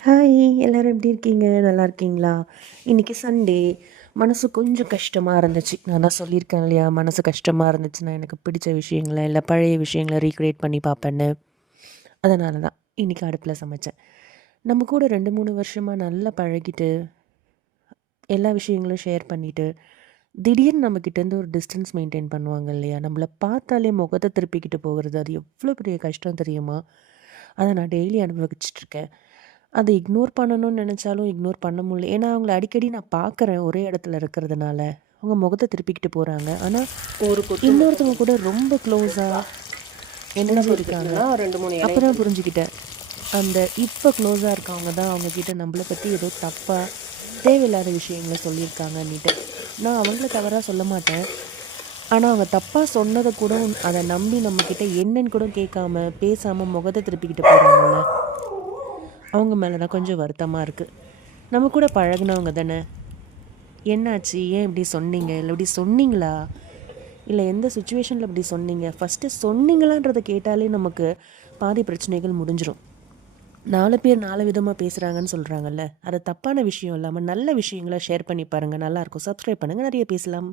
Hi! எல்லாரும் எப்படி இருக்கீங்க? நல்லா இருக்கீங்களா? இன்னைக்கு சண்டே. மனசு கொஞ்சம் கஷ்டமா இருந்துச்சு. நான் தான் சொல்லியிருக்கேன் இல்லையா? மனசு கஷ்டமா இருந்துச்சுன்னா, எனக்கு பிடிச்ச விஷயங்கள, இல்ல பழைய விஷயங்கள ரீக்ரியேட் பண்ணி பார்ப்பேன்னு. அதனால தான் இன்னைக்கு அடுப்புல சமைச்சேன். நம்ம கூட 2, 3 வருஷமா நல்லா பழகிட்டு, எல்லா விஷயங்களும் ஷேர் பண்ணிட்டு, திடீர்னு நம்மகிட்டேருந்து ஒரு டிஸ்டன்ஸ் மெயின்டெயின் பண்ணுவாங்க இல்லையா? நம்மள பார்த்தாலே முகத்த திருப்பிக்கிட்டு போகிறது, அது எவ்வளோ பெரிய கஷ்டம் தெரியுமா? அத நான் டெய்லி அனுபவிச்சுட்ருக்கேன். அத இக்னோர் பண்ணணும்னு நெனச்சாலும் இக்னோர் பண்ண முடியல. ஏன்னா, அவங்கள அடிக்கடி நான் பார்க்குறேன் ஒரே இடத்துல இருக்கிறதுனால. அவங்க முகத்த திருப்பிக்கிட்டு போறாங்க. ஆனா, ஒரு கொத்து மட்டும் இன்னொருத்தவங்க கூட போதும். ரொம்ப க்ளோஸா என்ன இணைஞ்சு இருக்காங்க. பொறுத்துக்கலாம் 2, 3 அப்ப இலைய தான் பொறுத்து. புரிஞ்சுக்கிட்டேன். அந்த இப்ப க்ளோஸா இருக்கவங்க தான் அவங்க கிட்ட நம்மள பத்தி ஏதோ தப்பா, தேவையில்லாத விஷயங்கள சொல்லியிருக்காங்கன்னிட்டு. நான் அவங்கள தவறா சொல்ல மாட்டேன். ஆனா, அவங்க தப்பா சொன்னத கூட அத நம்பி நம்மகிட்ட என்னன்னு கூட கேட்காம, பேசாம முகத்த திருப்பிக்கிட்டு போறாங்கல்ல. அவங்க மேல தான் கொஞ்சம் வருத்தமா இருக்கு. நம்ம கூட பழகுனவங்க தானே! என்னாச்சு? ஏன் இப்படி சொன்னீங்க? இல்ல இப்படி சொன்னீங்களா? இல்ல எந்த சிச்சுவேஷன்ல இப்படி சொன்னீங்க? ஃபர்ஸ்ட்டு சொன்னீங்களான்றத கேட்டாலே நமக்கு பாதி பிரச்சனைகள் முடிஞ்சிரும். 4 பேர் 4 விதமா பேசுறாங்கன்னு சொல்றாங்கல்ல. அது தப்பான விஷயம் இல்லாம நல்ல விஷயங்கள ஷேர் பண்ணி பாருங்க. நல்லாருக்கும். சப்ஸ்கிரைப் பண்ணுங்க. நெறைய பேசலாம்.